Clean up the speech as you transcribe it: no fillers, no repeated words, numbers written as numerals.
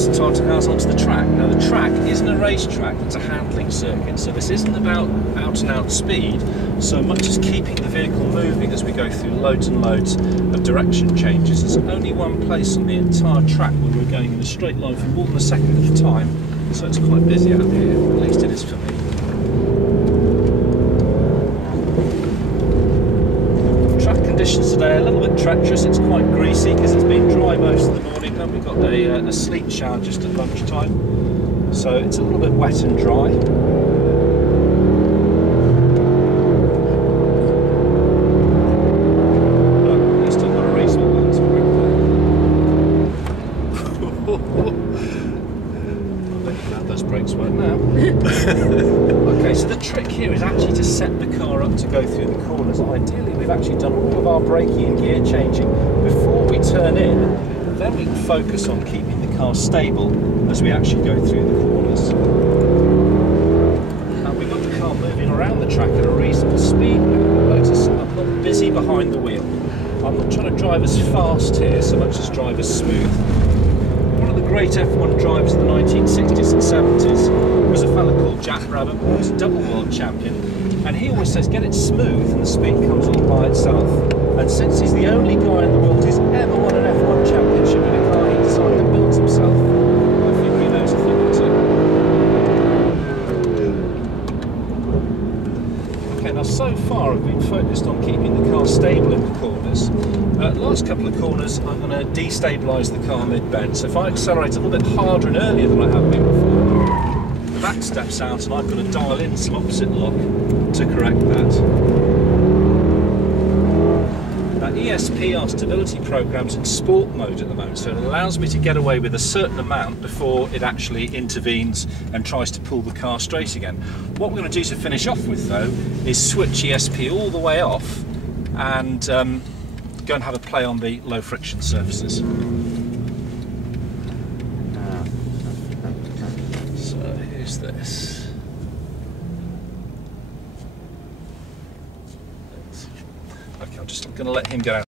gets the Tata cars onto the track. Now the track isn't a racetrack, it's a handling circuit, so this isn't about out and out speed so much as keeping the vehicle moving as we go through loads and loads of direction changes. There's only one place on the entire track where we're going in a straight line for more than a second at a time, so it's quite busy out here, at least it is for me. Conditions today are a little bit treacherous. It's quite greasy because it's been dry most of the morning, then we got a sleet shower just at lunchtime, so it's a little bit wet and dry. But at least I've got a reasonable amount of grip there. I bet you can have those brakes work now. Okay, so the trick here is actually to set the car up to go through the corners. Ideally, we've actually done all of our braking and gear changing before we turn in, then we can focus on keeping the car stable as we actually go through the corners. And we've got the car moving around the track at a reasonable speed now. Notice I'm not busy behind the wheel. I'm not trying to drive as fast here so much as drive as smooth. One of the great F1 drivers of the 1960s and 70s was a fella called Jack Brabham, who was a double world champion, and he always says get it smooth and the speed comes all by itself. And since he's the only guy in the world who's ever won an F1 championship in a car he designed and built himself, I think he knows a thing or two. Okay, now so far I've been focused on keeping the car stable in the corners. The last couple of corners I'm going to destabilise the car mid-bend, so if I accelerate a little bit harder and earlier than I have been before, the back steps out and I've got to dial in some opposite lock to correct that. Now ESP, our stability program's in sport mode at the moment, so it allows me to get away with a certain amount before it actually intervenes and tries to pull the car straight again. What we're going to do to finish off with though is switch ESP all the way off and go and have a play on the low friction surfaces. So here's this. Okay, I'm just going to let him go out.